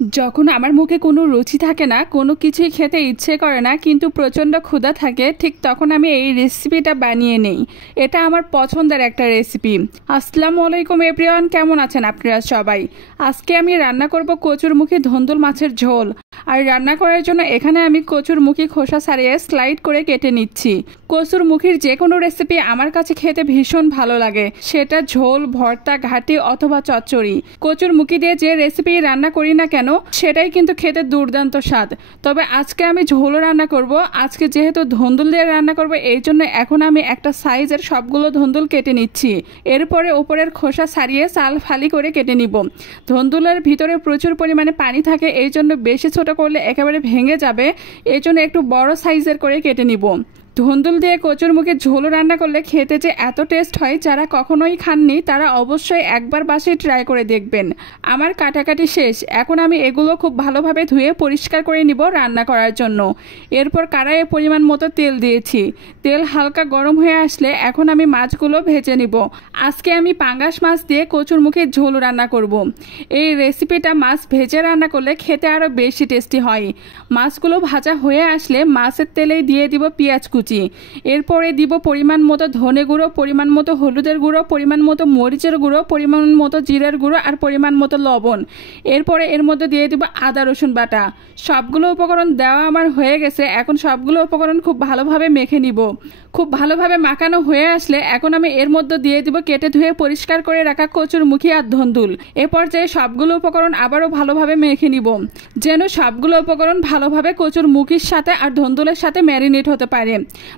যখন আমার মুখে কোনো রুচি থাকে না, কোনো কিছুই খেতে ইচ্ছে করে না, কিন্তু প্রচণ্ড ক্ষুধা থাকে, ঠিক তখন আমি এই রেসিপিটা বানিয়ে নেই। এটা আমার পছন্দের একটা রেসিপি। আসসালামু আলাইকুম এভরিওয়ান, কেমন আছেন আপনারা সবাই? আজকে আমি রান্না করব কচুরমুখী ধুন্দুল মাছের ঝোল। আর রান্না করার জন্য এখানে আমি কচুরমুখী খোসা ছাড়িয়ে স্লাইড করে কেটে নিচ্ছি। কচুরমুখীর যে কোনো রেসিপি আমার কাছে খেতে ভীষণ ভালো লাগে, সেটা ঝোল, ভর্তা, ঘাটি অথবা চচ্চড়ি। কচুরমুখী দিয়ে যে রেসিপি রান্না করি না কেন, সেটাই কিন্তু খেতে দুর্দান্ত স্বাদ। তবে আজকে আমি ঝোল রান্না করব। আজকে যেহেতু ধুন্দুল দিয়ে রান্না করব, এই জন্য এখন আমি একটা সাইজের সবগুলো ধুন্দুল কেটে নিচ্ছি। এরপরে ওপরের খোসা ছাড়িয়ে চাল ফালি করে কেটে নিব। ধুন্দুলের ভিতরে প্রচুর পরিমাণে পানি থাকে, এই জন্য বেশি ছোট করলে একেবারে ভেঙে যাবে, এই জন্য একটু বড় সাইজের করে কেটে নিব। ধুন্দুল দিয়ে কচুরমুখীর ঝোল রান্না করলে খেতে যে এত টেস্ট হয়, যারা কখনোই খাননি তারা অবশ্যই একবার বাসায় ট্রাই করে দেখবেন। আমার কাটাকাটি শেষ, এখন আমি এগুলো খুব ভালোভাবে ধুয়ে পরিষ্কার করে নিব রান্না করার জন্য। এরপর কড়াইয়ে পরিমাণ মতো তেল দিয়েছি। তেল হালকা গরম হয়ে আসলে এখন আমি মাছগুলো ভেজে নিব। আজকে আমি পাঙ্গাস মাছ দিয়ে কচুরমুখীর ঝোল রান্না করব। এই রেসিপিটা মাছ ভেজে রান্না করলে খেতে আরও বেশি টেস্টি হয়। মাছগুলো ভাজা হয়ে আসলে মাছের তেলেই দিয়ে দিব পেঁয়াজ কুচি। এরপরে দিব পরিমাণ মতো ধনে গুঁড়ো, পরিমাণ মতো হলুদের গুঁড়ো, পরিমাণ মতো মরিচের গুঁড়ো, পরিমাণ মতো জিরের গুঁড়ো আর পরিমাণ মতো লবণ। এরপরে এর মধ্যে দিয়ে দিব আদা রসুন বাটা। সবগুলো উপকরণ দেওয়া আমার হয়ে গেছে। এখন সবগুলো উপকরণ খুব ভালোভাবে মেখে নিব। খুব ভালোভাবে মাখানো হয়ে আসলে এখন আমি এর মধ্যে দিয়ে দিব কেটে ধুয়ে পরিষ্কার করে রাখা কচুরমুখী আর ধুন্দুল। এ পর্যায়ে সবগুলো উপকরণ আবারও ভালোভাবে মেখে নিব, যেন সবগুলো উপকরণ ভালোভাবে কচুরমুখীর সাথে আর ধুন্দুলের সাথে ম্যারিনেট হতে পারে।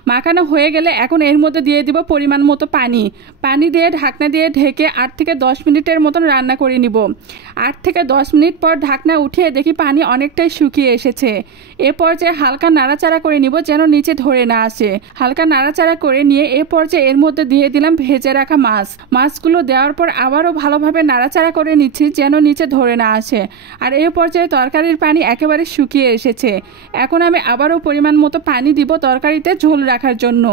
মাখানো হয়ে গেলে এখন এর মধ্যে দিয়ে দিব পরিমাণ মতো পানি দিয়ে ঢাকনা দিয়ে ঢেকে 8 থেকে 10 মিনিটের মতন রান্না করে নিব। 8 থেকে 10 মিনিট পর ঢাকনা উঠিয়ে দেখি পানি অনেকটাই শুকিয়ে এসেছে। এ পর্যায়ে হালকা নাড়াচাড়া করে নিব, যেন নিচে ধরে না আসে। হালকা নাড়াচাড়া করে নিয়ে এ পর্যায়ে এর মধ্যে দিয়ে দিলাম ভেজে রাখা মাছগুলো দেওয়ার পর আবারও ভালোভাবে নাড়াচাড়া করে নিচ্ছি, যেন নিচে ধরে না আসে। আর এ পর্যায়ে তরকারির পানি একেবারে শুকিয়ে এসেছে। এখন আমি আবারও পরিমাণ মতো পানি দিব তরকারিতে ঝোল রাখার জন্য।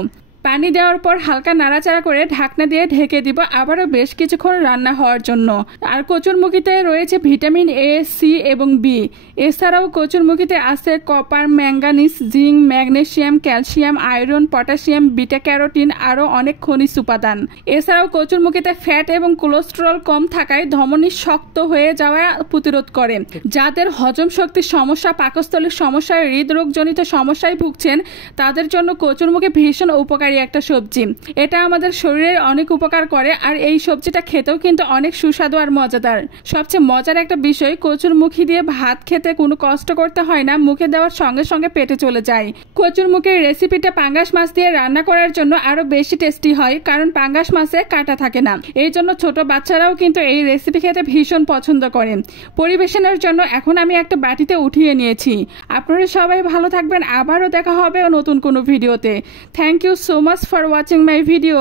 পানি দেওয়ার পর হালকা নাড়াচাড়া করে ঢাকনা দিয়ে ঢেকে দিব আবারও বেশ কিছুক্ষণ রান্না হওয়ার জন্য। আর কচুরমুখীতে রয়েছে ভিটামিন এ, সি এবং বি। এছাড়াও কচুরমুখীতে আছে copper, manganese, zinc, magnesium, calcium, iron, potassium, beta carotene আরও অনেক খনিজ উপাদান। এছাড়াও কচুরমুখীতে ফ্যাট এবং কোলেস্টেরল কম থাকায় ধমনী শক্ত হয়ে যাওয়া প্রতিরোধ করে। যাদের হজম শক্তির সমস্যা, পাকস্থলীর সমস্যা, হৃদরোগজনিত সমস্যায় ভুগছেন, তাদের জন্য কচুরমুখী ভীষণ উপকারী একটা সবজি। এটা আমাদের শরীরের অনেক উপকার করে, আর এই সবজিটা খেতেও কিন্তু অনেক সুস্বাদু আর মজাদার। সবচেয়ে মজার একটা বিষয়, কচুরমুখী দিয়ে ভাত খেতে কোনো কষ্ট করতে হয় না, মুখে দেওয়ার সঙ্গে সঙ্গে পেটে চলে যায়। কচুরমুখীর রেসিপিটা পাঙ্গাস মাছ দিয়ে রান্না করার জন্য আরো বেশি টেস্টি হয়, কারণ পাঙ্গাস মাছে কাঁটা থাকে না। এই জন্য ছোট বাচ্চারাও কিন্তু এই রেসিপি খেতে ভীষণ পছন্দ করেন। পরিবেশনের জন্য এখন আমি একটা বাটিতে উঠিয়ে নিয়েছি। আপনারা সবাই ভালো থাকবেন, আবারও দেখা হবে নতুন কোনো ভিডিওতে। Thank you so much for watching my video.